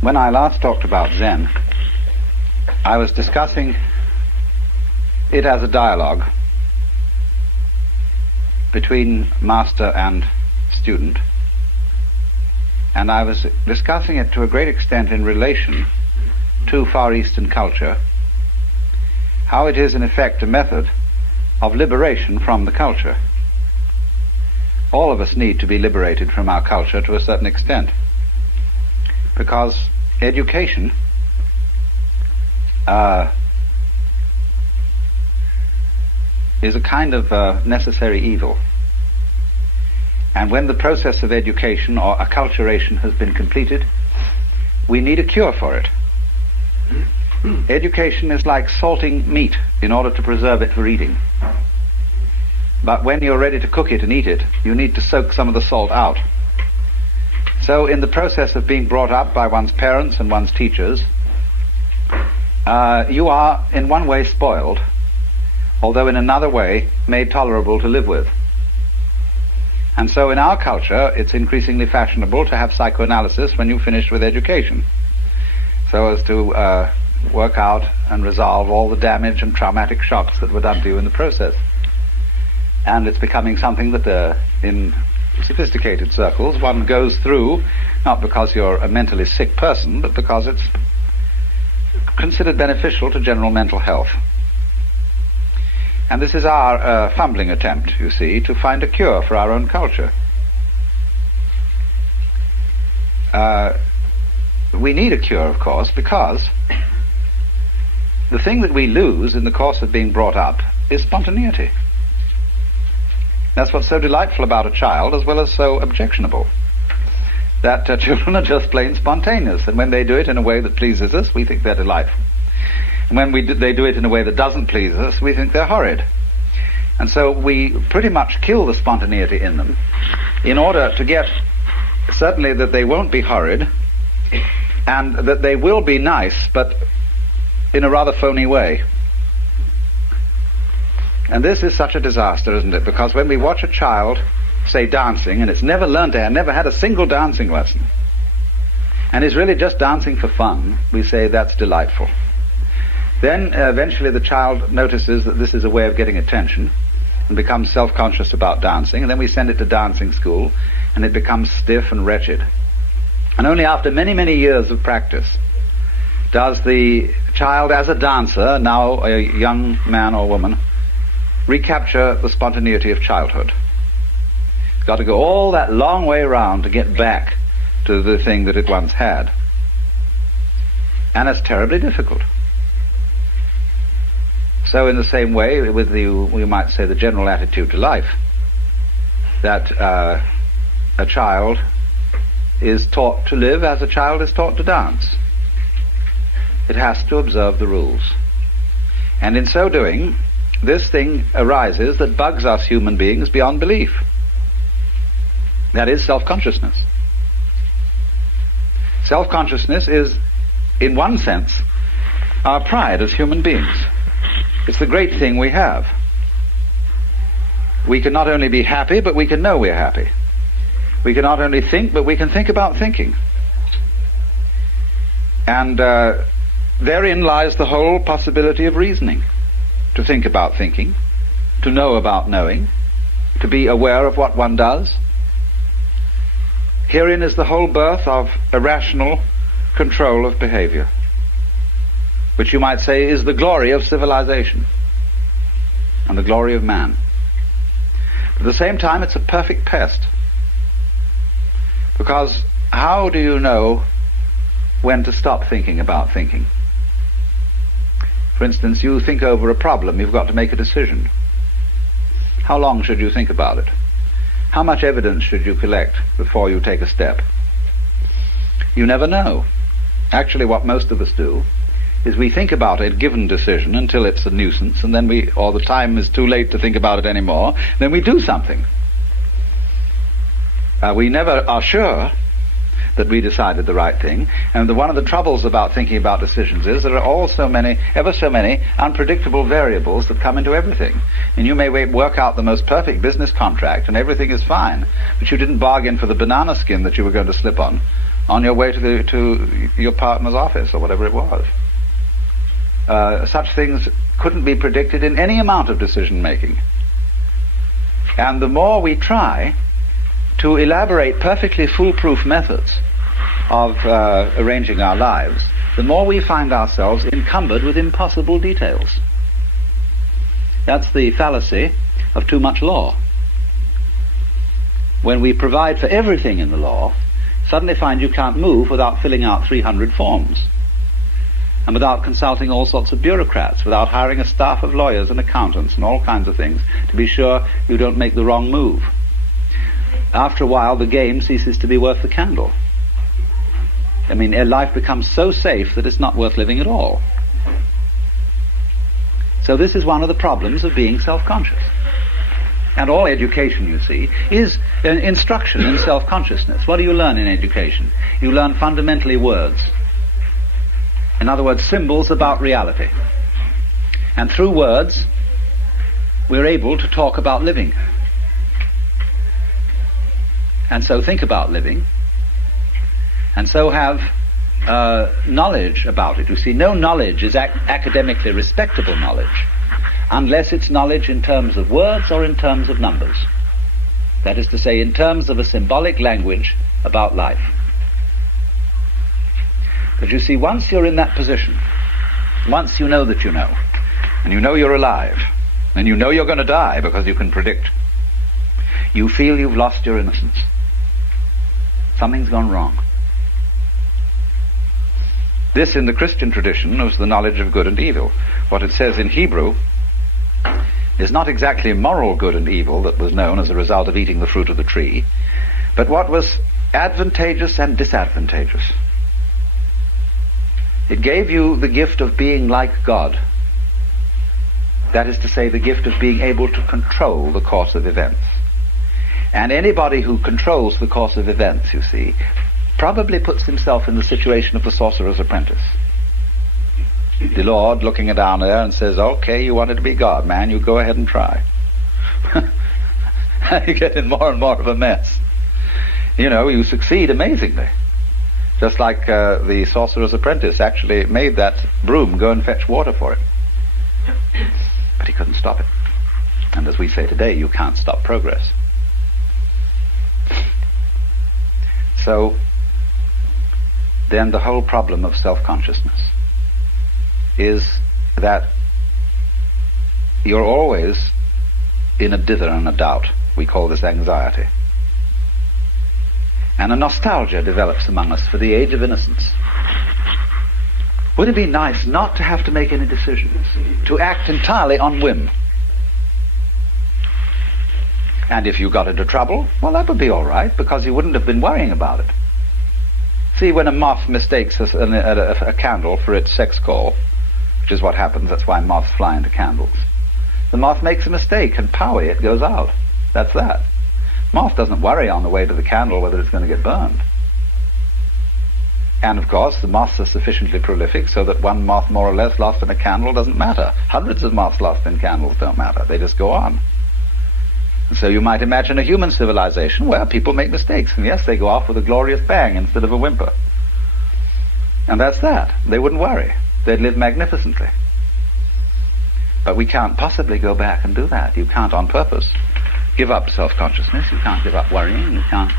When I last talked about Zen, I was discussing it as a dialogue between master and student, and I was discussing it to a great extent in relation to Far Eastern culture, how it is in effect a method of liberation from the culture. All of us need to be liberated from our culture to a certain extent, because education is a kind of necessary evil. And when the process of education or acculturation has been completed, we need a cure for it. Education is like salting meat in order to preserve it for eating. But when you're ready to cook it and eat it, you need to soak some of the salt out. So in the process of being brought up by one's parents and one's teachers, you are in one way spoiled, although in another way made tolerable to live with. And so in our culture, it's increasingly fashionable to have psychoanalysis when you finish with education, so as to work out and resolve all the damage and traumatic shocks that were done to you in the process. And it's becoming something that in sophisticated circles one goes through, not because you're a mentally sick person, but because it's considered beneficial to general mental health. And this is our fumbling attempt, you see, to find a cure for our own culture. We need a cure, of course, because the thing that we lose in the course of being brought up is spontaneity. That's what's so delightful about a child, as well as so objectionable. That children are just plain spontaneous, and when they do it in a way that pleases us, we think they're delightful. And when they do it in a way that doesn't please us, we think they're horrid. And so we pretty much kill the spontaneity in them in order to get certainly that they won't be horrid and that they will be nice, but in a rather phony way. And this is such a disaster, isn't it? Because when we watch a child, say, dancing, and it's never had a single dancing lesson, and is really just dancing for fun, we say that's delightful. Then eventually the child notices that this is a way of getting attention and becomes self-conscious about dancing, and then we send it to dancing school, and it becomes stiff and wretched. And only after many, many years of practice does the child, as a dancer, now a young man or woman, recapture the spontaneity of childhood. It's got to go all that long way around to get back to the thing that it once had. And it's terribly difficult. So in the same way, with we might say the general attitude to life, that a child is taught to live as a child is taught to dance. It has to observe the rules. And in so doing, this thing arises that bugs us human beings beyond belief. That is self-consciousness. Self-consciousness is, in one sense, our pride as human beings. It's the great thing we have. We can not only be happy, but we can know we're happy. We can not only think, but we can think about thinking. And therein lies the whole possibility of reasoning. To think about thinking, to know about knowing, to be aware of what one does. Herein is the whole birth of a rational control of behavior, which you might say is the glory of civilization and the glory of man. At the same time, it's a perfect pest, because how do you know when to stop thinking about thinking? For instance, you think over a problem, you've got to make a decision. How long should you think about it? How much evidence should you collect before you take a step? You never know. Actually, what most of us do is we think about a given decision until it's a nuisance, and then or the time is too late to think about it anymore, then we do something. We never are sure that we decided the right thing. And one of the troubles about thinking about decisions is there are ever so many unpredictable variables that come into everything. And you may work out the most perfect business contract and everything is fine, but you didn't bargain for the banana skin that you were going to slip on your way to your partner's office or whatever it was. Such things couldn't be predicted in any amount of decision making. And the more we try to elaborate perfectly foolproof methods of arranging our lives, the more we find ourselves encumbered with impossible details. That's the fallacy of too much law. When we provide for everything in the law, suddenly find you can't move without filling out 300 forms, and without consulting all sorts of bureaucrats, without hiring a staff of lawyers and accountants and all kinds of things to be sure you don't make the wrong move. After a while, the game ceases to be worth the candle. I mean, life becomes so safe that it's not worth living at all. So this is one of the problems of being self-conscious. And all education, you see, is instruction in self-consciousness. What do you learn in education? You learn fundamentally words. In other words, symbols about reality. And through words, we're able to talk about living. And so think about living. And so have knowledge about it. You see, no knowledge is academically respectable knowledge unless it's knowledge in terms of words or in terms of numbers. That is to say, in terms of a symbolic language about life. But you see, once you're in that position, once you know that you know, and you know you're alive, and you know you're going to die because you can predict, you feel you've lost your innocence. Something's gone wrong. This, in the Christian tradition, was the knowledge of good and evil. What it says in Hebrew is not exactly moral good and evil that was known as a result of eating the fruit of the tree, but what was advantageous and disadvantageous. It gave you the gift of being like God. That is to say, the gift of being able to control the course of events. And anybody who controls the course of events, you see, probably puts himself in the situation of the sorcerer's apprentice. The Lord looking down there and says, okay, you wanted to be God, man, you go ahead and try. You get in more and more of a mess. You know, you succeed amazingly. Just like the sorcerer's apprentice actually made that broom go and fetch water for him. But he couldn't stop it. And as we say today, you can't stop progress. So, then the whole problem of self-consciousness is that you're always in a dither and a doubt. We call this anxiety. And a nostalgia develops among us for the age of innocence. Would it be nice not to have to make any decisions, to act entirely on whim? And if you got into trouble, well, that would be all right, because you wouldn't have been worrying about it. See, when a moth mistakes a candle for its sex call, which is what happens, that's why moths fly into candles, the moth makes a mistake, and powie, it goes out. That's that. Moth doesn't worry on the way to the candle whether it's going to get burned. And of course, the moths are sufficiently prolific so that one moth more or less lost in a candle doesn't matter. Hundreds of moths lost in candles don't matter. They just go on. And so you might imagine a human civilization where people make mistakes, and yes, they go off with a glorious bang instead of a whimper. And that's that. They wouldn't worry. They'd live magnificently. But we can't possibly go back and do that. You can't on purpose give up self-consciousness. You can't give up worrying. You can't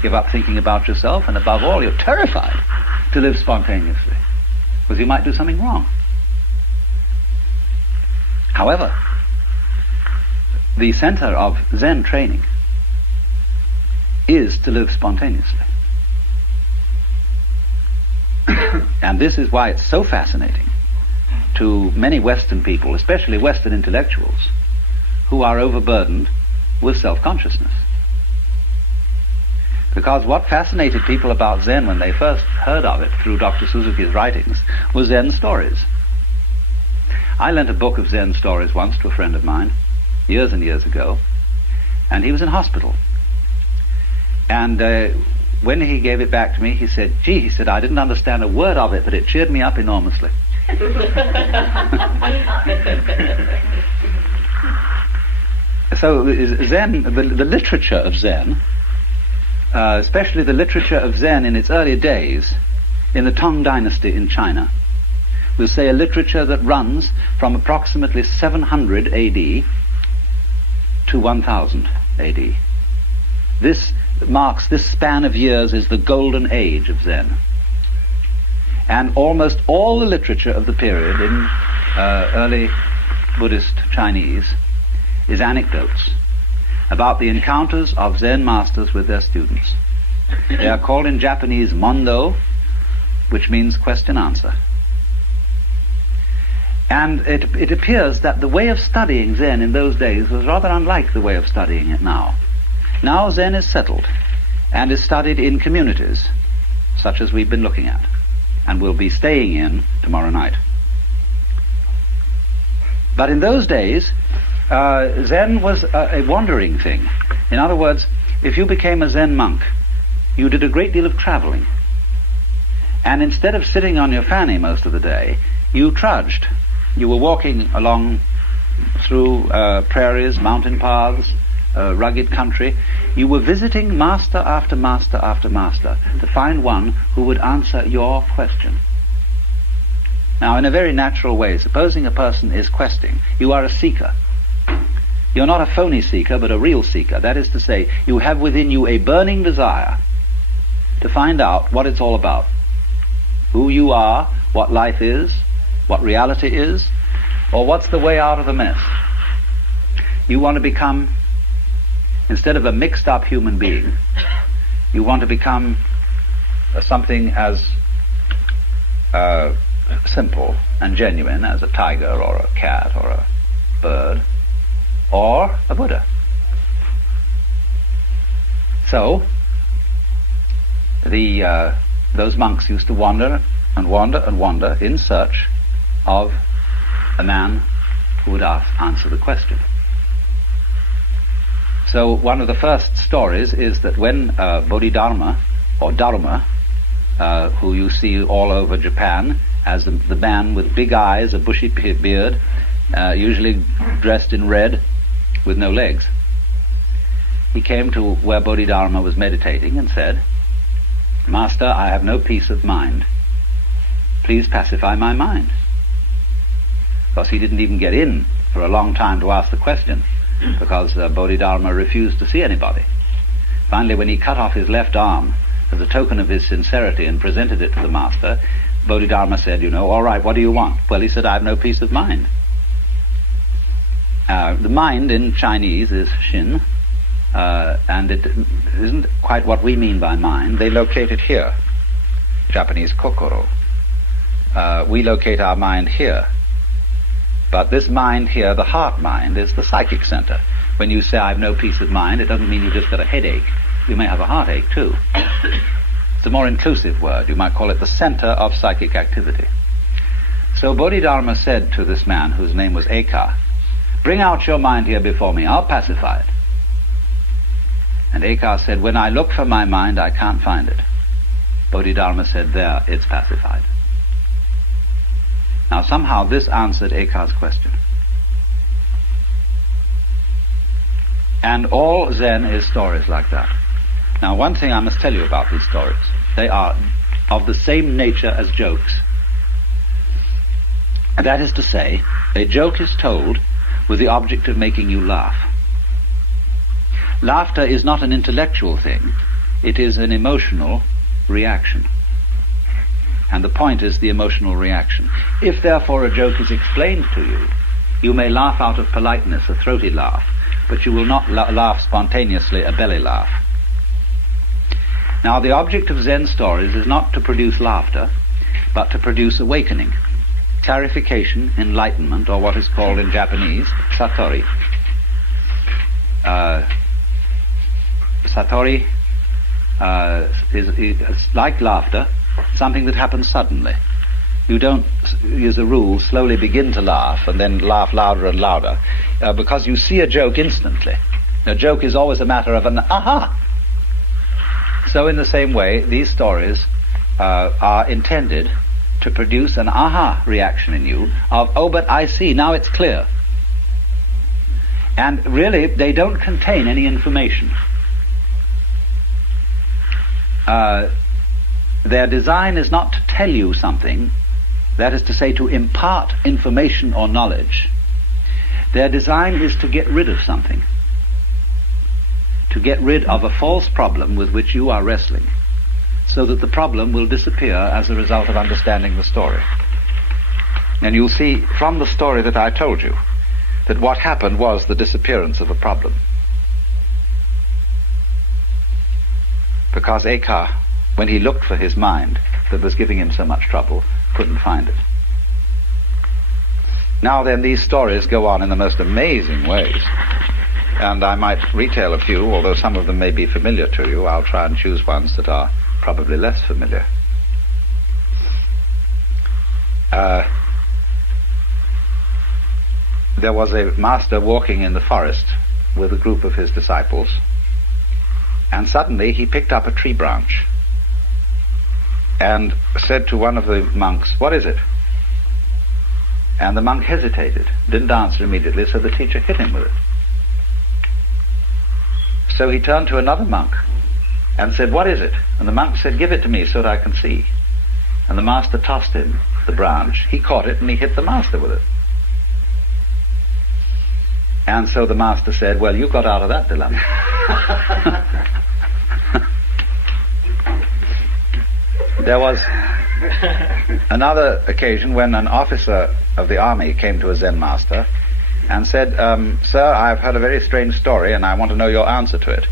give up thinking about yourself. And above all, you're terrified to live spontaneously, because you might do something wrong. However, the center of Zen training is to live spontaneously. And this is why it's so fascinating to many Western people, especially Western intellectuals, who are overburdened with self-consciousness. Because what fascinated people about Zen when they first heard of it through Dr. Suzuki's writings was Zen stories. I lent a book of Zen stories once to a friend of mine, years and years ago, and he was in hospital. And when he gave it back to me, he said, "Gee," he said, "I didn't understand a word of it, but it cheered me up enormously." So Zen, the literature of Zen, especially the literature of Zen in its early days, in the Tang Dynasty in China, we'll say a literature that runs from approximately 700 AD to 1000 AD. This span of years is the golden age of Zen. And almost all the literature of the period in early Buddhist Chinese is anecdotes about the encounters of Zen masters with their students. They are called in Japanese mondo, which means question-answer. And it appears that the way of studying Zen in those days was rather unlike the way of studying it now. Now Zen is settled and is studied in communities, such as we've been looking at, and will be staying in tomorrow night. But in those days, Zen was a wandering thing. In other words, if you became a Zen monk, you did a great deal of traveling. And instead of sitting on your fanny most of the day, you trudged. You were walking along through prairies, mountain paths, rugged country. You were visiting master after master after master to find one who would answer your question. Now, in a very natural way, supposing a person is questing, you are a seeker. You're not a phony seeker, but a real seeker. That is to say, you have within you a burning desire to find out what it's all about. Who you are, what life is, what reality is, or what's the way out of the mess. You want to become, instead of a mixed-up human being, you want to become something as simple and genuine as a tiger or a cat or a bird or a Buddha. So those monks used to wander and wander and wander in search of a man who would answer the question. So one of the first stories is that when Bodhidharma or Dharma, who you see all over Japan as the man with big eyes, a bushy beard, usually dressed in red with no legs, he came to where Bodhidharma was meditating and said, "Master, I have no peace of mind. Please pacify my mind." Of course, he didn't even get in for a long time to ask the question, because Bodhidharma refused to see anybody. Finally, when he cut off his left arm as a token of his sincerity and presented it to the master, Bodhidharma said, "All right, what do you want?" Well, he said, "I have no peace of mind." The mind in Chinese is Shin, and it isn't quite what we mean by mind. They locate it here. Japanese kokoro. We locate our mind here. But this mind here, the heart mind, is the psychic center. When you say, "I have no peace of mind," it doesn't mean you just got a headache. You may have a heartache too. It's a more inclusive word. You might call it the center of psychic activity. So Bodhidharma said to this man, whose name was Eka, "Bring out your mind here before me. I'll pacify it." And Eka said, "When I look for my mind, I can't find it." Bodhidharma said, "There, it's pacified." Now somehow this answered Eka's question. And all Zen is stories like that. Now one thing I must tell you about these stories. They are of the same nature as jokes. And that is to say, a joke is told with the object of making you laugh. Laughter is not an intellectual thing. It is an emotional reaction. And the point is the emotional reaction. If therefore a joke is explained to you, you may laugh out of politeness, a throaty laugh, but you will not laugh spontaneously, a belly laugh. Now the object of Zen stories is not to produce laughter, but to produce awakening, clarification, enlightenment, or what is called in Japanese, satori. Satori is like laughter, something that happens suddenly. You don't, as a rule, slowly begin to laugh and then laugh louder and louder, because you see a joke instantly. A joke is always a matter of an aha. So in the same way, these stories are intended to produce an aha reaction in you of, oh, but I see, now it's clear. And really, they don't contain any information. Their design is not to tell you something, that is to say, to impart information or knowledge. Their design is to get rid of something, to get rid of a false problem with which you are wrestling, so that the problem will disappear as a result of understanding the story. And you'll see from the story that I told you that what happened was the disappearance of a problem. Because Eka, when he looked for his mind that was giving him so much trouble, couldn't find it. Now then, these stories go on in the most amazing ways. And I might retail a few, although some of them may be familiar to you. I'll try and choose ones that are probably less familiar. There was a master walking in the forest with a group of his disciples, and suddenly he picked up a tree branch and said to one of the monks, "What is it?" And the monk hesitated, didn't answer immediately, so the teacher hit him with it. So he turned to another monk and said, "What is it?" And the monk said, "Give it to me so that I can see." And the master tossed him the branch. He caught it and he hit the master with it. And so the master said, "Well, you got out of that dilemma." There was another occasion when an officer of the army came to a Zen master and said, "Sir, I've heard a very strange story and I want to know your answer to it.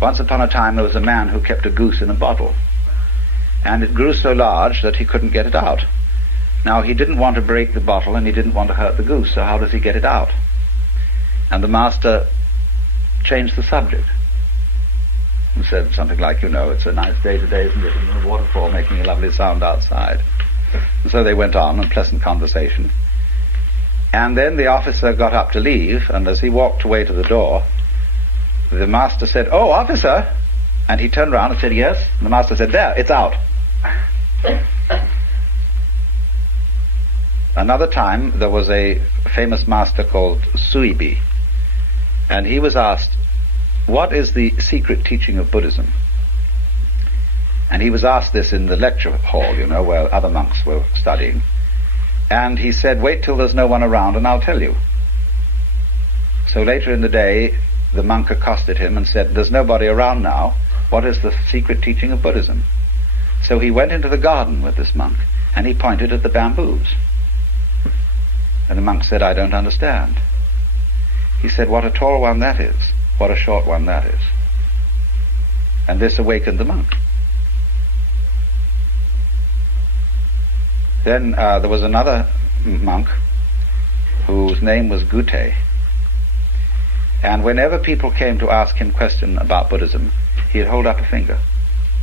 Once upon a time there was a man who kept a goose in a bottle, and it grew so large that he couldn't get it out. Now he didn't want to break the bottle and he didn't want to hurt the goose, so how does he get it out?" And the master changed the subject and said something like, "It's a nice day today, isn't it? And the waterfall making a lovely sound outside." And so they went on in pleasant conversation. And then the officer got up to leave, and as he walked away to the door, the master said, "Oh, officer!" And he turned around and said, "Yes?" And the master said, "There, it's out." Another time, there was a famous master called Suibi, and he was asked, "What is the secret teaching of Buddhism?" And he was asked this in the lecture hall, where other monks were studying. And he said, "Wait till there's no one around and I'll tell you." So later in the day, the monk accosted him and said, "There's nobody around now. What is the secret teaching of Buddhism?" So he went into the garden with this monk and he pointed at the bamboos. And the monk said, "I don't understand." He said, "What a tall one that is. What a short one that is." And this awakened the monk. Then there was another monk whose name was Gute. And whenever people came to ask him question about Buddhism, he'd hold up a finger.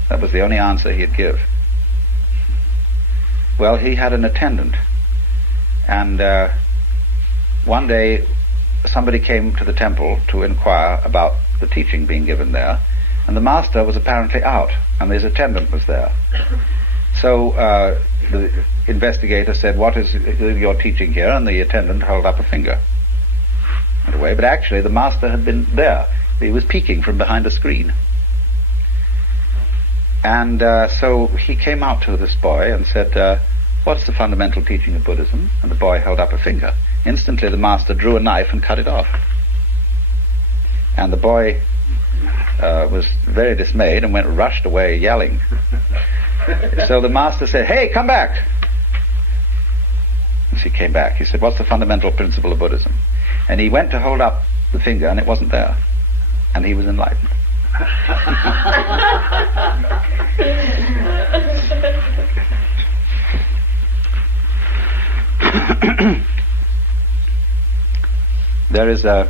That was the only answer he'd give. Well, he had an attendant. And one day somebody came to the temple to inquire about the teaching being given there, and the master was apparently out, and his attendant was there. So the investigator said, "What is your teaching here?" And the attendant held up a finger. Went away, but actually the master had been there. He was peeking from behind a screen. And so he came out to this boy and said, "What's the fundamental teaching of Buddhism?" And the boy held up a finger. Instantly the master drew a knife and cut it off. And the boy was very dismayed and rushed away yelling. So the master said, "Hey, come back!" As he came back, he said, "What's the fundamental principle of Buddhism?" And he went to hold up the finger and it wasn't there. And he was enlightened. There is a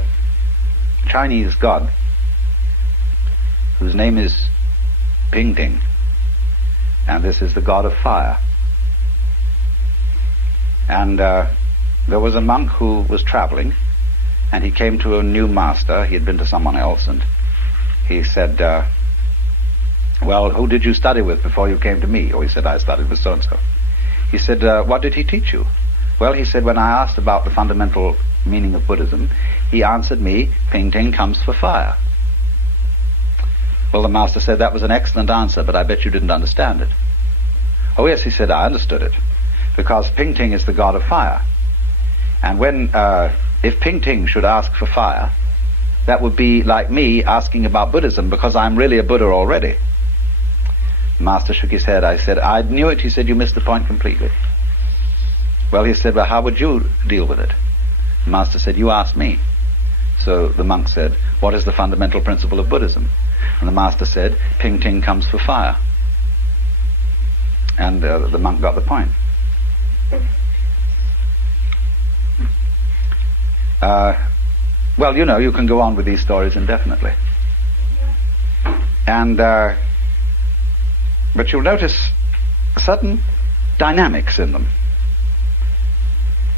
Chinese god whose name is Pingting, and this is the god of fire. And there was a monk who was traveling, and he came to a new master. He had been to someone else, and he said, well, who did you study with before you came to me? Or he said, I studied with so-and-so. He said, what did he teach you? Well, he said, when I asked about the fundamental meaning of Buddhism, he answered me, ping ting comes for fire. Well, the master said, that was an excellent answer, but I bet you didn't understand it. Oh yes, he said, I understood it, because ping ting is the god of fire. And when, if ping ting should ask for fire, that would be like me asking about Buddhism, because I'm really a Buddha already. The master shook his head. I said, I knew it. He said, you missed the point completely. Well, he said, well, how would you deal with it? The master said, you asked me. So the monk said, what is the fundamental principle of Buddhism? And the master said, ping ting comes for fire. And the monk got the point. Well, you know, you can go on with these stories indefinitely. And but you'll notice certain dynamics in them.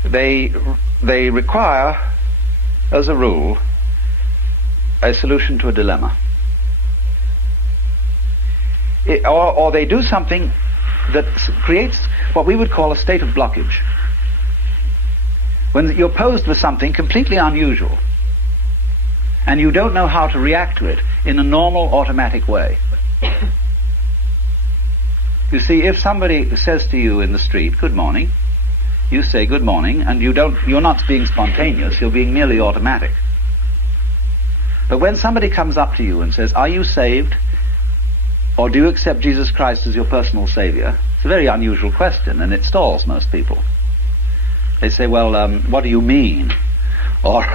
They require, as a rule, a solution to a dilemma. Or they do something that creates what we would call a state of blockage. When you're posed with something completely unusual, and you don't know how to react to it in a normal, automatic way. You see, if somebody says to you in the street, good morning, you say good morning, and you're not being spontaneous, you're being merely automatic. But when somebody comes up to you and says, are you saved? Or do you accept Jesus Christ as your personal savior? It's a very unusual question, and it stalls most people. They say, well, what do you mean? Or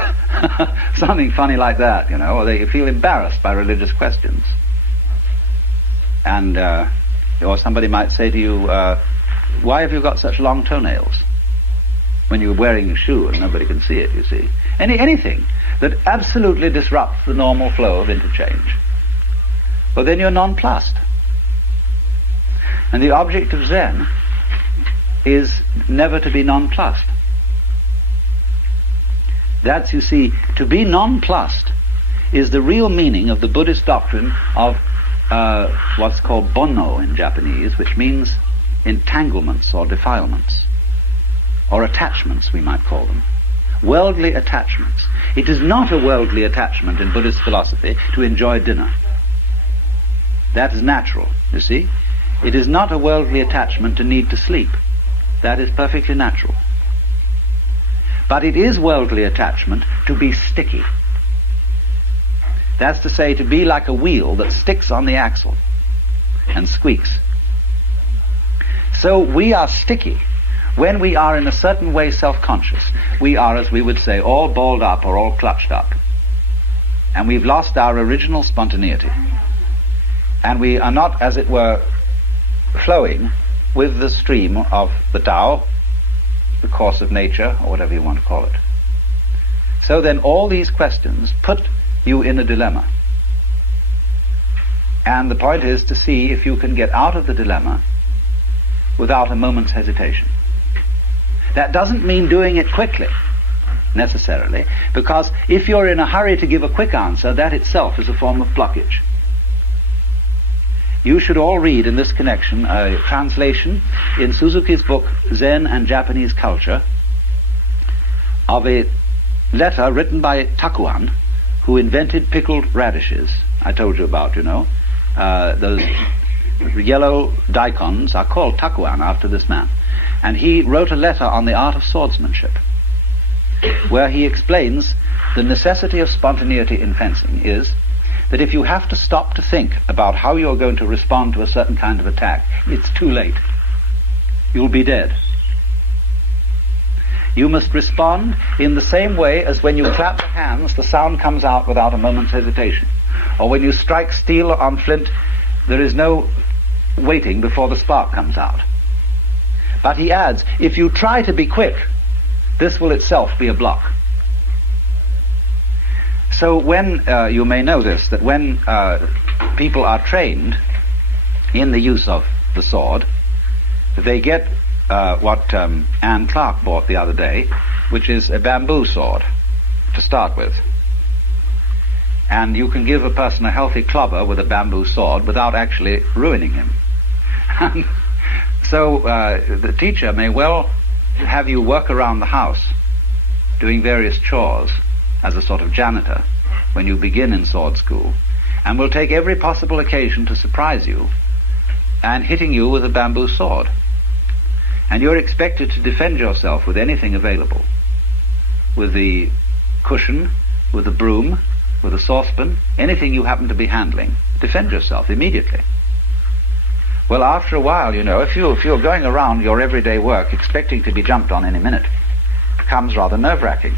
something funny like that, you know, or they feel embarrassed by religious questions. And, or somebody might say to you, why have you got such long toenails? When you're wearing a shoe and nobody can see it, you see. Anything that absolutely disrupts the normal flow of interchange. Well, then you're nonplussed. And the object of Zen is never to be nonplussed. That's, you see, to be nonplussed is the real meaning of the Buddhist doctrine of what's called bonno in Japanese, which means entanglements or defilements, or attachments, we might call them. Worldly attachments. It is not a worldly attachment in Buddhist philosophy to enjoy dinner. That is natural, you see. It is not a worldly attachment to need to sleep. That is perfectly natural. But it is worldly attachment to be sticky. That's to say, to be like a wheel that sticks on the axle and squeaks. So we are sticky when we are in a certain way self-conscious. We are, as we would say, all balled up or all clutched up. And we've lost our original spontaneity. And we are not, as it were, flowing with the stream of the Tao, the course of nature, or whatever you want to call it. So then all these questions put you in a dilemma. And the point is to see if you can get out of the dilemma without a moment's hesitation. That doesn't mean doing it quickly, necessarily, because if you're in a hurry to give a quick answer, that itself is a form of blockage. You should all read in this connection a translation in Suzuki's book Zen and Japanese Culture of a letter written by Koans, who invented pickled radishes. I told you about, you know. Those yellow daikons are called Koans after this man. And he wrote a letter on the art of swordsmanship, where he explains the necessity of spontaneity in fencing is that if you have to stop to think about how you're going to respond to a certain kind of attack, it's too late. You'll be dead. You must respond in the same way as when you clap your hands, the sound comes out without a moment's hesitation. Or when you strike steel on flint, there is no waiting before the spark comes out. But he adds, if you try to be quick, this will itself be a block. So when, you may know this, that when people are trained in the use of the sword, they get what Anne Clark bought the other day, which is a bamboo sword, to start with. And you can give a person a healthy clobber with a bamboo sword without actually ruining him. And so the teacher may well have you work around the house doing various chores as a sort of janitor when you begin in sword school, and will take every possible occasion to surprise you and hitting you with a bamboo sword. And you're expected to defend yourself with anything available, with the cushion, with the broom, with a saucepan, anything you happen to be handling. Defend yourself immediately. Well, after a while, you know, if you're going around your everyday work expecting to be jumped on any minute, it becomes rather nerve-wracking.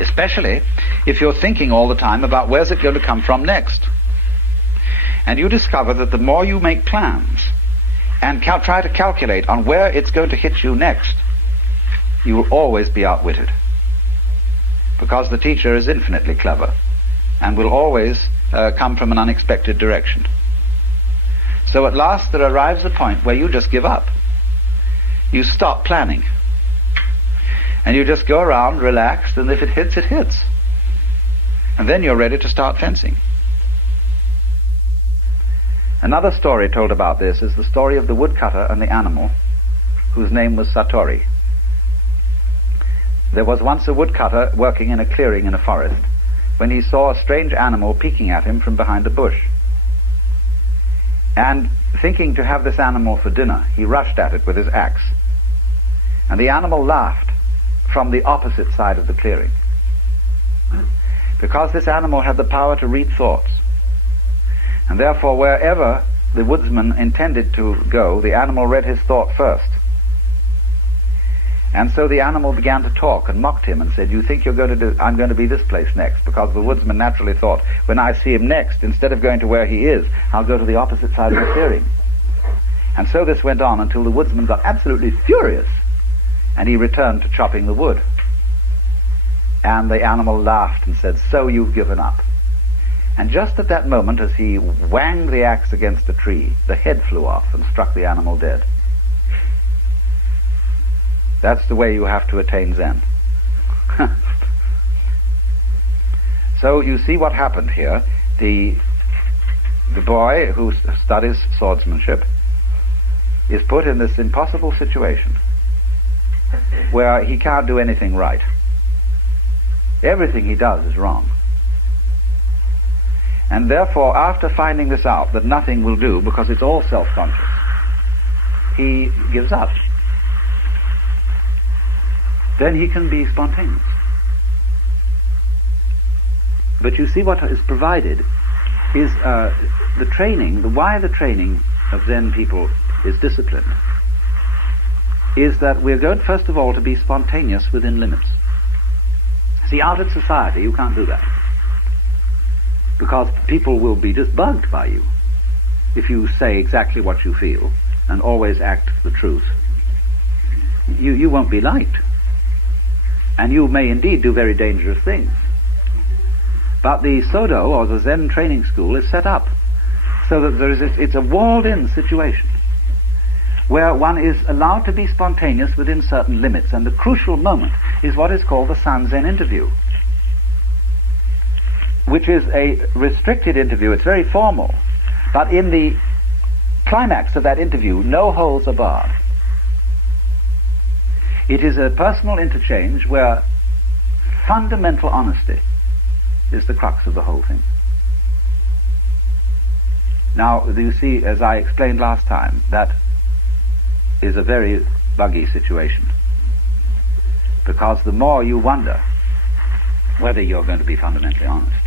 Especially if you're thinking all the time about where's it going to come from next. And you discover that the more you make plans and try to calculate on where it's going to hit you next, you will always be outwitted. Because the teacher is infinitely clever and will always come from an unexpected direction. So at last there arrives a point where you just give up. You stop planning. And you just go around relaxed, and if it hits, it hits. And then you're ready to start fencing. Another story told about this is the story of the woodcutter and the animal, whose name was Satori. There was once a woodcutter working in a clearing in a forest when he saw a strange animal peeking at him from behind a bush. And thinking to have this animal for dinner, he rushed at it with his axe. And the animal laughed from the opposite side of the clearing. Because this animal had the power to read thoughts. And therefore wherever the woodsman intended to go, the animal read his thought first. And so the animal began to talk and mocked him and said, "You think I'm going to be this place next," because the woodsman naturally thought, when I see him next, instead of going to where he is, I'll go to the opposite side of the clearing. And so this went on until the woodsman got absolutely furious, and he returned to chopping the wood. And the animal laughed and said, "So you've given up." And just at that moment, as he whanged the axe against a tree, the head flew off and struck the animal dead. That's the way you have to attain Zen. So you see what happened here. The boy who studies swordsmanship is put in this impossible situation where he can't do anything right. Everything he does is wrong. And therefore, after finding this out, that nothing will do because it's all self-conscious, he gives up. Then he can be spontaneous. But you see what is provided is the training, why the training of Zen people is discipline, is that we're going first of all to be spontaneous within limits. See, out in society you can't do that, because people will be just bugged by you if you say exactly what you feel and always act the truth. You won't be liked. And you may indeed do very dangerous things. But the Sodo, or the Zen training school, is set up so that it's a walled-in situation where one is allowed to be spontaneous within certain limits. And the crucial moment is what is called the Sanzen interview, which is a restricted interview. It's very formal. But in the climax of that interview, no holds are barred. It is a personal interchange where fundamental honesty is the crux of the whole thing. Now, you see, as I explained last time, that is a very buggy situation, because the more you wonder whether you're going to be fundamentally honest,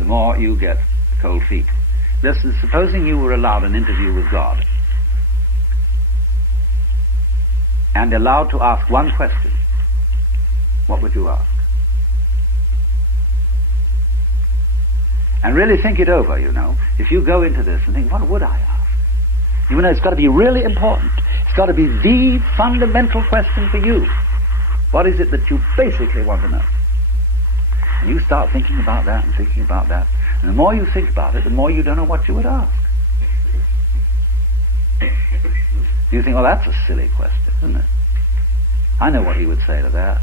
the more you get cold feet. Listen, supposing you were allowed an interview with God, and allowed to ask one question, what would you ask? And really think it over, you know. If you go into this and think, what would I ask? You know, it's got to be really important. It's got to be the fundamental question for you. What is it that you basically want to know? And you start thinking about that and thinking about that. And the more you think about it, the more you don't know what you would ask. You think, well, that's a silly question, isn't it? I know what he would say to that.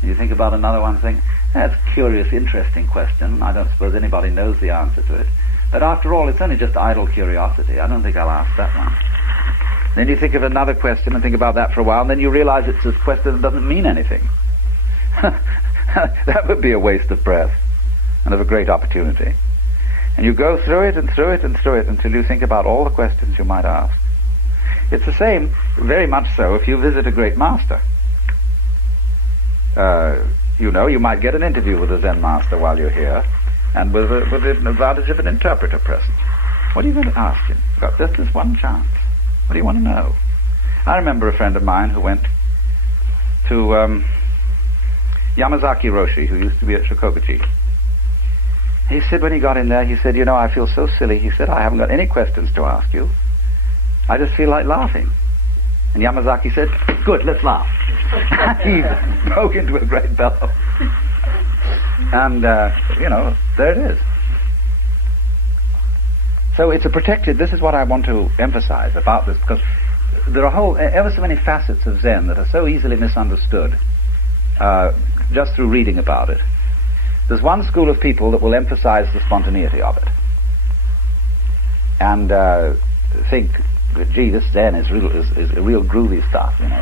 And you think about another one thing, That's a curious, interesting question. I don't suppose anybody knows the answer to it. But after all, it's only just idle curiosity. I don't think I'll ask that one. Then you think of another question and think about that for a while, and then you realize it's a question that doesn't mean anything. That would be a waste of breath and of a great opportunity. And you go through it and through it and through it until you think about all the questions you might ask. It's the same, very much so, if you visit a great master. You might get an interview with a Zen master while you're here, and with the advantage of an interpreter present. What are you going to ask him? You've got just this one chance. What do you want to know? I remember a friend of mine who went to Yamazaki Roshi, who used to be at Shikokuji. He said when he got in there, he said, I feel so silly. He said, I haven't got any questions to ask you. I just feel like laughing. And Yamazaki said, good, let's laugh. He broke into a great bellow. And, there it is. So it's a protected, this is what I want to emphasize about this, because there are ever so many facets of Zen that are so easily misunderstood just through reading about it. There's one school of people that will emphasize the spontaneity of it. And think, gee, this Zen is real groovy stuff, and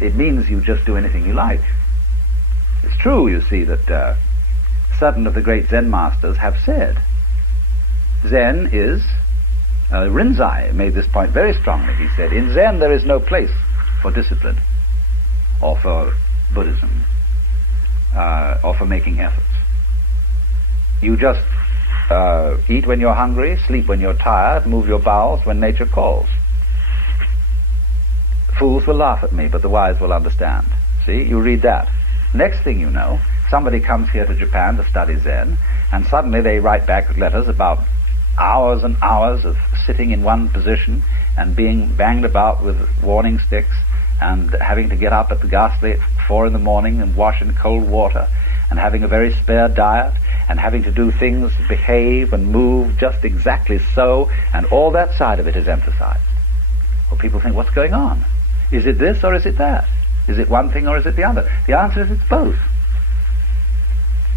it means you just do anything you like. It's true, you see, that certain of the great Zen masters have said Zen is, Rinzai made this point very strongly. He said, in Zen there is no place for discipline, or for Buddhism, or for making efforts. You just eat when you're hungry, sleep when you're tired, move your bowels when nature calls. Fools will laugh at me, but the wise will understand. See, you read that. Next thing you know, somebody comes here to Japan to study Zen, and suddenly they write back letters about hours and hours of sitting in one position and being banged about with warning sticks and having to get up at the ghastly 4 a.m. and wash in cold water and having a very spare diet and having to do things, behave and move just exactly so, and all that side of it is emphasized. Well, people think, what's going on? Is it this or is it that? Is it one thing or is it the other? The answer is it's both.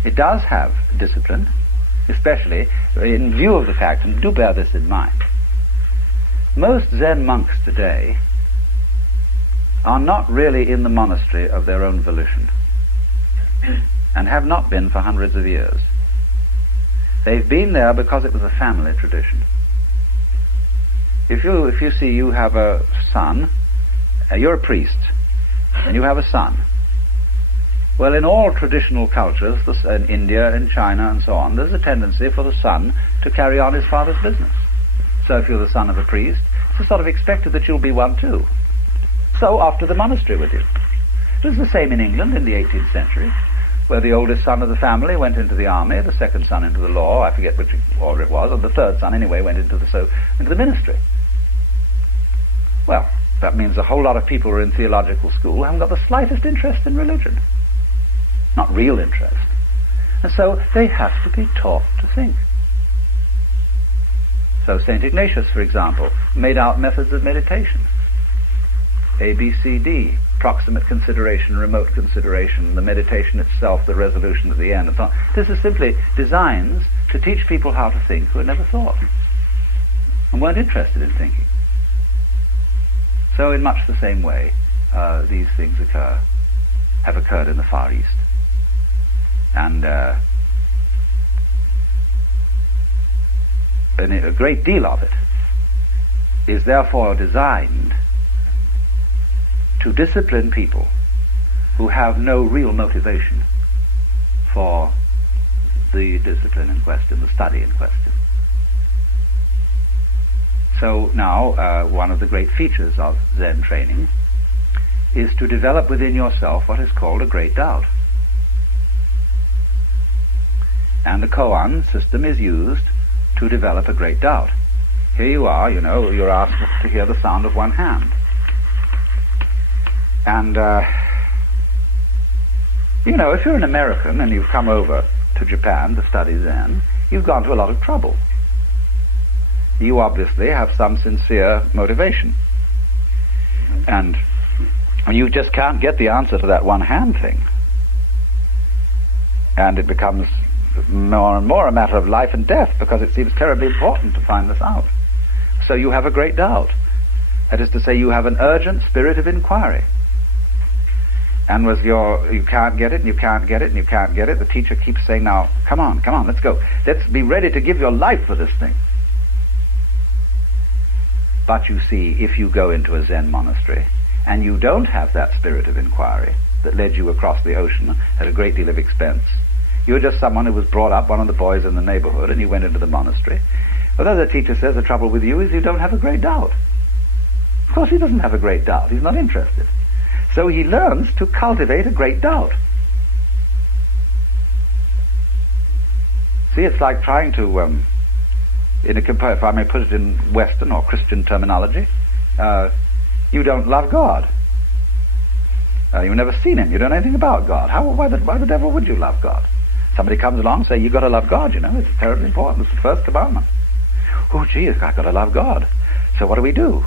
It does have discipline, especially in view of the fact, and do bear this in mind, most Zen monks today are not really in the monastery of their own volition, and have not been for hundreds of years. They've been there because it was a family tradition. If you see you have a son, you're a priest, and you have a son. Well, in all traditional cultures, in India, in China, and so on, there's a tendency for the son to carry on his father's business. So if you're the son of a priest, it's sort of expected that you'll be one too. So off to the monastery with you. It was the same in England in the 18th century, where the oldest son of the family went into the army, the second son into the law, I forget which order it was, or the third son anyway went into the ministry. Well, that means a whole lot of people who are in theological school haven't got the slightest interest in religion. Not real interest. And so they have to be taught to think. So St. Ignatius, for example, made out methods of meditation. A, B, C, D, proximate consideration, remote consideration, the meditation itself, the resolution at the end, and so on. This is simply designs to teach people how to think who had never thought and weren't interested in thinking. So in much the same way, these things have occurred in the Far East. And a great deal of it is therefore designed to discipline people who have no real motivation for the discipline in question, the study in question. So now, one of the great features of Zen training is to develop within yourself what is called a great doubt. And the Koan system is used to develop a great doubt. Here you are, you're asked to hear the sound of one hand. And, if you're an American and you've come over to Japan to study Zen, you've gone to a lot of trouble. You obviously have some sincere motivation. And you just can't get the answer to that one hand thing. And it becomes more and more a matter of life and death, because it seems terribly important to find this out. So you have a great doubt. That is to say, you have an urgent spirit of inquiry. And you can't get it, and you can't get it, and you can't get it, the teacher keeps saying, now, come on, let's go. Let's be ready to give your life for this thing. But you see, if you go into a Zen monastery, and you don't have that spirit of inquiry that led you across the ocean at a great deal of expense, you're just someone who was brought up, one of the boys in the neighborhood, and you went into the monastery. Well, the teacher says the trouble with you is you don't have a great doubt. Of course he doesn't have a great doubt. He's not interested. So he learns to cultivate a great doubt. See, it's like trying to, if I may put it in Western or Christian terminology, you don't love God. You've never seen him. You don't know anything about God. Why the devil would you love God? Somebody comes along and say, you've got to love God, it's terribly important. It's the first commandment. Oh, gee, I've got to love God. So what do?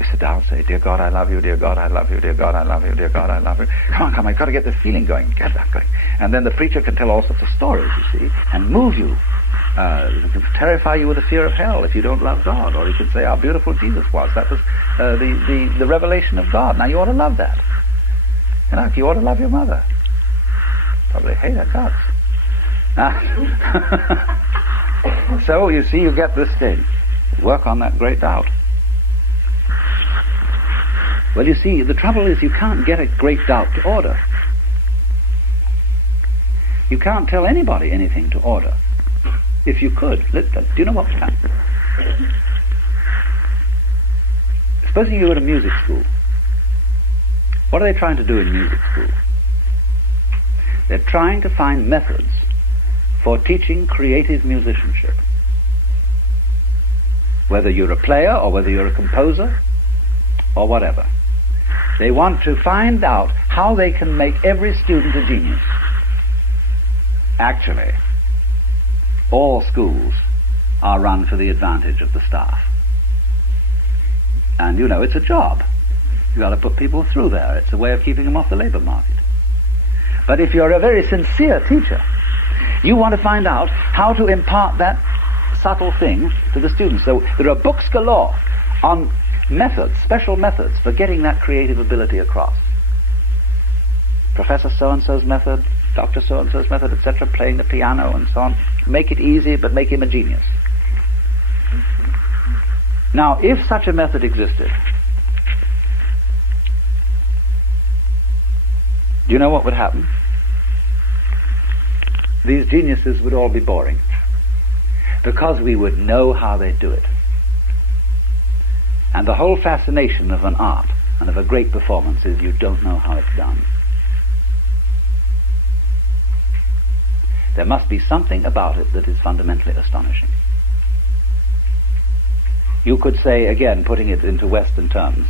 We sit down and say, dear God, I love you, dear God, I love you, dear God, I love you, dear God, I love you. Come on, I've got to get this feeling going, get that going. And then the preacher can tell all sorts of stories, you see, and move you. He can terrify you with the fear of hell if you don't love God. Or he can say how beautiful Jesus was. That was the revelation of God. Now you ought to love that. You ought to love your mother. Probably hate her guts. So you see, you get this thing. Work on that great doubt. Well, you see, the trouble is you can't get a great doubt to order. You can't tell anybody anything to order. If you could, do you know what would happen? Supposing you were at a music school. What are they trying to do in music school? They're trying to find methods for teaching creative musicianship. Whether you're a player or whether you're a composer or whatever. They want to find out how they can make every student a genius. Actually, all schools are run for the advantage of the staff. And it's a job. You've got to put people through there. It's a way of keeping them off the labor market. But if you're a very sincere teacher, you want to find out how to impart that subtle thing to the students. So there are books galore on methods, special methods for getting that creative ability across. Professor so-and-so's method, Dr. so-and-so's method, etc., playing the piano and so on. Make it easy, but make him a genius. Now, if such a method existed, do you know what would happen? These geniuses would all be boring, because we would know how they do it. And the whole fascination of an art and of a great performance is you don't know how it's done. There must be something about it that is fundamentally astonishing. You could say, again, putting it into Western terms,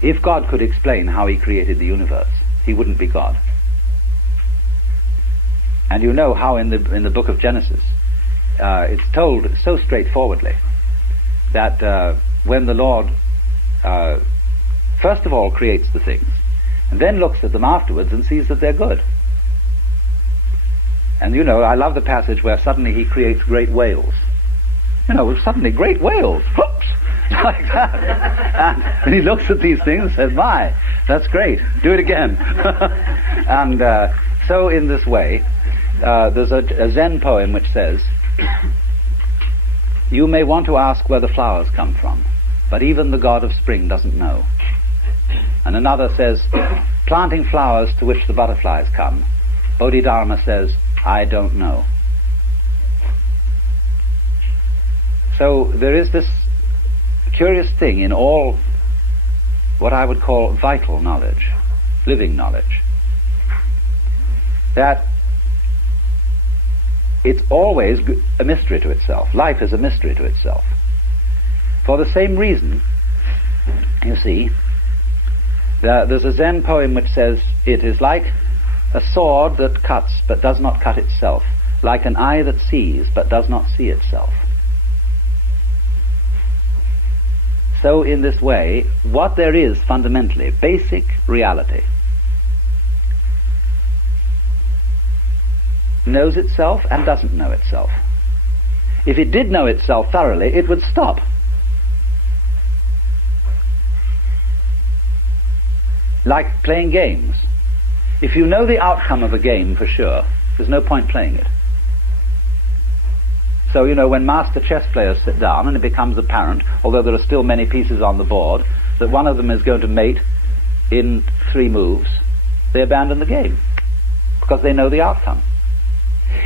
if God could explain how he created the universe, he wouldn't be God. And you know how in the book of Genesis, it's told so straightforwardly that when the Lord first of all creates the things, and then looks at them afterwards and sees that they're good. And I love the passage where suddenly he creates great whales. Suddenly great whales, whoops, like that. And he looks at these things and says, my, that's great, do it again. And so in this way, there's a Zen poem which says, you may want to ask where the flowers come from, but even the god of spring doesn't know. And another says, planting flowers to which the butterflies come, Bodhidharma says, I don't know. So there is this curious thing in all what I would call vital knowledge, living knowledge, that it's always a mystery to itself. Life is a mystery to itself. For the same reason, you see, there's a Zen poem which says, it is like a sword that cuts but does not cut itself, like an eye that sees but does not see itself. So in this way, what there is fundamentally, basic reality, knows itself and doesn't know itself. If it did know itself thoroughly, it would stop. Like playing games. If you know the outcome of a game for sure, there's no point playing it. So, when master chess players sit down and it becomes apparent, although there are still many pieces on the board, that one of them is going to mate in 3 moves, they abandon the game because they know the outcome.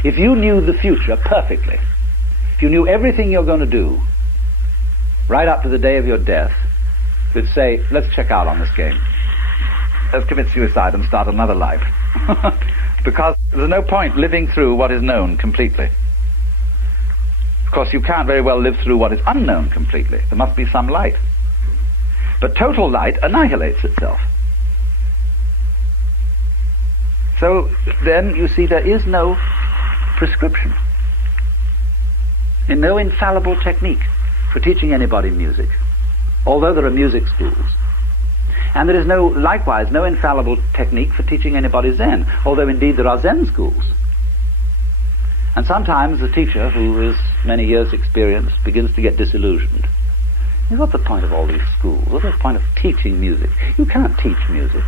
If you knew the future perfectly, if you knew everything you're going to do right up to the day of your death, you'd say, let's check out on this game. Let's commit suicide and start another life. Because there's no point living through what is known completely. Of course, you can't very well live through what is unknown completely. There must be some light. But total light annihilates itself. So then, you see, there is no prescription, and no infallible technique for teaching anybody music, although there are music schools. And there is likewise no infallible technique for teaching anybody Zen, although indeed there are Zen schools. And sometimes the teacher, who is many years experienced, begins to get disillusioned. What's the point of all these schools? What's the point of teaching music? You can't teach music.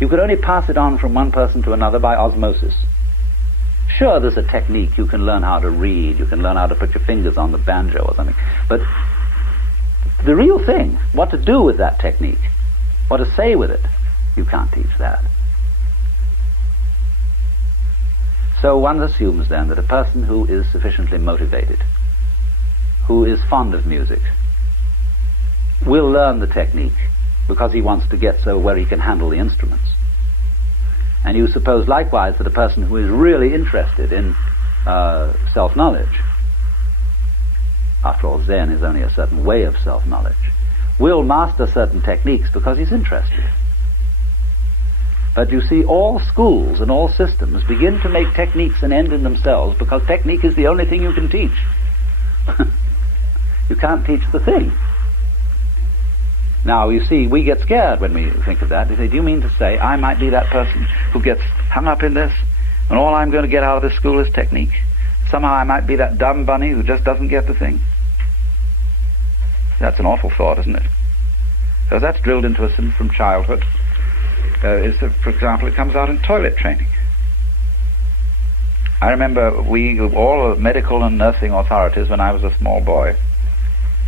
You could only pass it on from one person to another by osmosis. Sure, there's a technique. You can learn how to read. You can learn how to put your fingers on the banjo or something. But the real thing, what to do with that technique, what to say with it, you can't teach that. So one assumes then that a person who is sufficiently motivated, who is fond of music, will learn the technique because he wants to get so where he can handle the instruments. And you suppose likewise that a person who is really interested in self-knowledge, after all Zen is only a certain way of self-knowledge, will master certain techniques because he's interested. But you see, all schools and all systems begin to make techniques an end in themselves because technique is the only thing you can teach. You can't teach the thing. Now, you see, we get scared when we think of that. We say, do you mean to say I might be that person who gets hung up in this, and all I'm going to get out of this school is technique? Somehow I might be that dumb bunny who just doesn't get the thing? That's an awful thought, isn't it? So that's drilled into us from childhood. For example, it comes out in toilet training. I remember all medical and nursing authorities, when I was a small boy,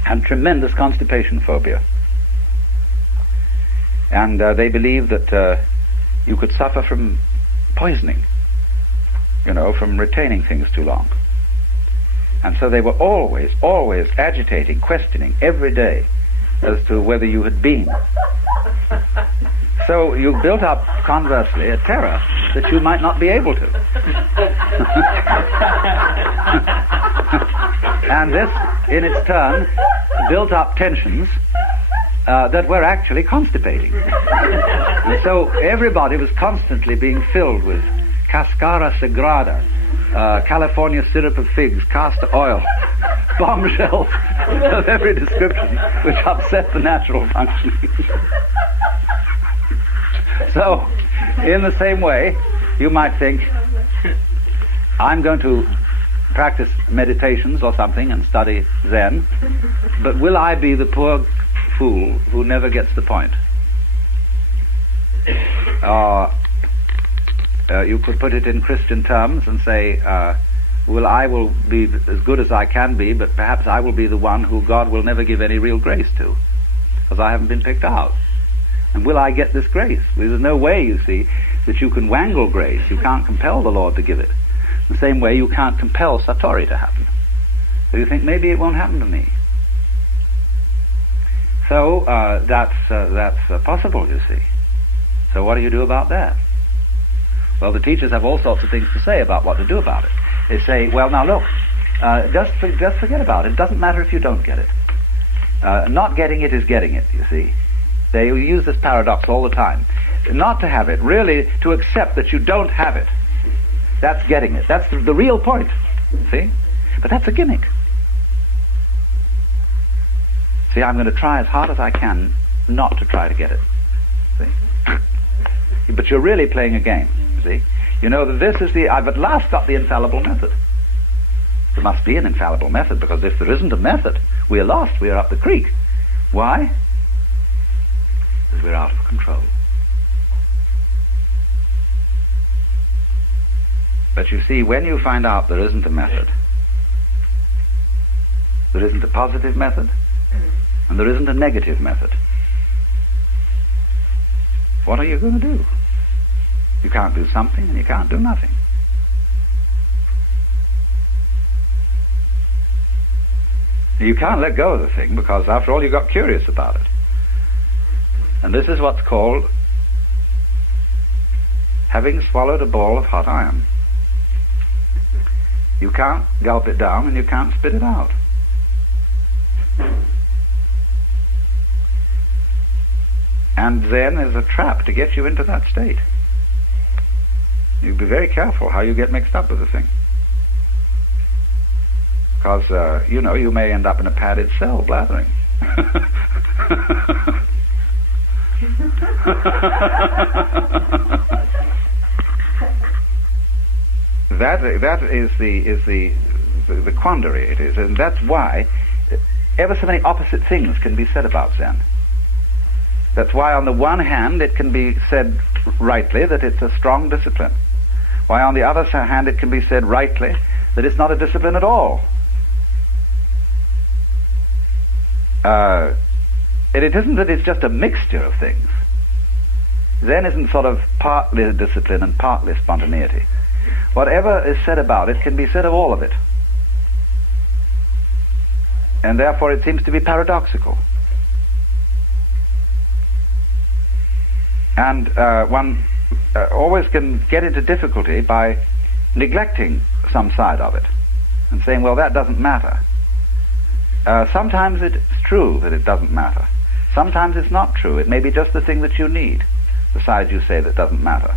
had tremendous constipation phobia. And they believed that you could suffer from poisoning, from retaining things too long. And so they were always agitating, questioning every day as to whether you had been. So you built up, conversely, a terror that you might not be able to. And this, in its turn, built up tensions that were actually constipating. And so everybody was constantly being filled with cascara sagrada, California syrup of figs, castor oil, bombshells of every description, which upset the natural functioning. So, in the same way, you might think, I'm going to practice meditations or something and study Zen, but will I be the poor fool who never gets the point? You could put it in Christian terms and say, I will be as good as I can be, but perhaps I will be the one who God will never give any real grace to, because I haven't been picked out. And will I get this grace? Well, there's no way, you see, that you can wangle grace. You can't compel the Lord to give it. The same way you can't compel Satori to happen. So you think, maybe it won't happen to me. So that's possible, you see. So what do you do about that? Well, the teachers have all sorts of things to say about what to do about it. They say, well, now look, just forget about it. It doesn't matter if you don't get it. Not getting it is getting it, you see. They use this paradox all the time. Not to have it, really to accept that you don't have it. That's getting it. That's the real point, see? But that's a gimmick. See, I'm going to try as hard as I can not to try to get it. See? But you're really playing a game, see? You know that this is I've at last got the infallible method. There must be an infallible method, because if there isn't a method, we are lost, we are up the creek. Why? Because we're out of control. But you see, when you find out there isn't a method, there isn't a positive method, and there isn't a negative method, what are you going to do? You can't do something and you can't do nothing. You can't let go of the thing, because after all you got curious about it. And this is what's called having swallowed a ball of hot iron. You can't gulp it down and you can't spit it out. And then there's a trap to get you into that state. You be very careful how you get mixed up with the thing. Because, you may end up in a padded cell blathering. That is the quandary it is, and that's why ever so many opposite things can be said about Zen. That's why on the one hand it can be said rightly that it's a strong discipline, why on the other hand it can be said rightly that it's not a discipline at all. And it isn't that it's just a mixture of things. Zen isn't sort of partly discipline and partly spontaneity. Whatever is said about it can be said of all of it. And therefore it seems to be paradoxical. And one always can get into difficulty by neglecting some side of it and saying, well, that doesn't matter. Sometimes it's true that it doesn't matter. Sometimes it's not true. It may be just the thing that you need, the side you say that doesn't matter.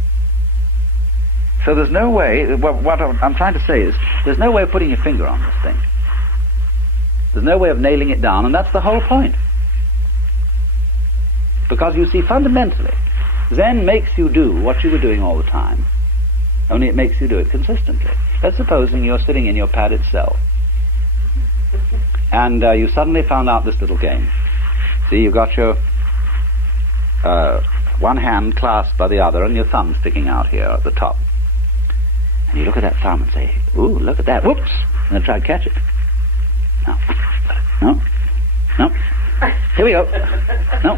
So there's no way, what I'm trying to say is, there's no way of putting your finger on this thing. There's no way of nailing it down, and that's the whole point. Because you see, fundamentally, Zen makes you do what you were doing all the time, only it makes you do it consistently. Let's supposing you're sitting in your padded cell, and you suddenly found out this little game. See, you've got your one hand clasped by the other, and your thumb sticking out here at the top. And you look at that thumb and say, ooh, look at that, whoops, and then try to catch it. No, here we go. No,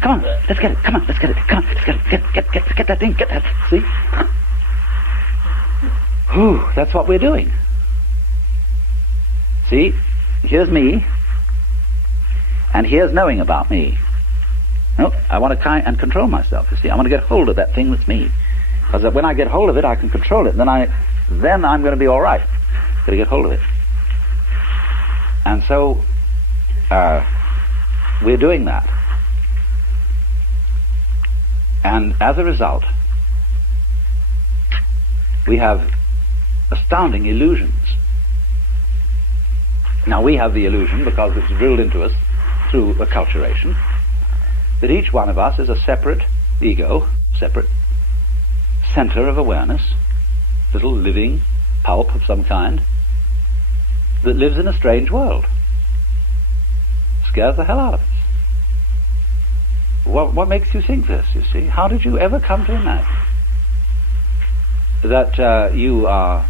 come on, let's get it, come on, let's get it, come on, let's get it, get that thing, get that, see? Whew, that's what we're doing. See, here's me, and here's knowing about me. No, I want to and control myself, you see. I want to get hold of that thing that's me. Because when I get hold of it, I can control it. Then I'm going to be all right. Got to get hold of it. And so we're doing that. And as a result, we have astounding illusions. Now we have the illusion, because it's drilled into us through acculturation, that each one of us is a separate ego, separate center of awareness, little living pulp of some kind, that lives in a strange world. Scares the hell out of us. What makes you think this, you see? How did you ever come to imagine that you are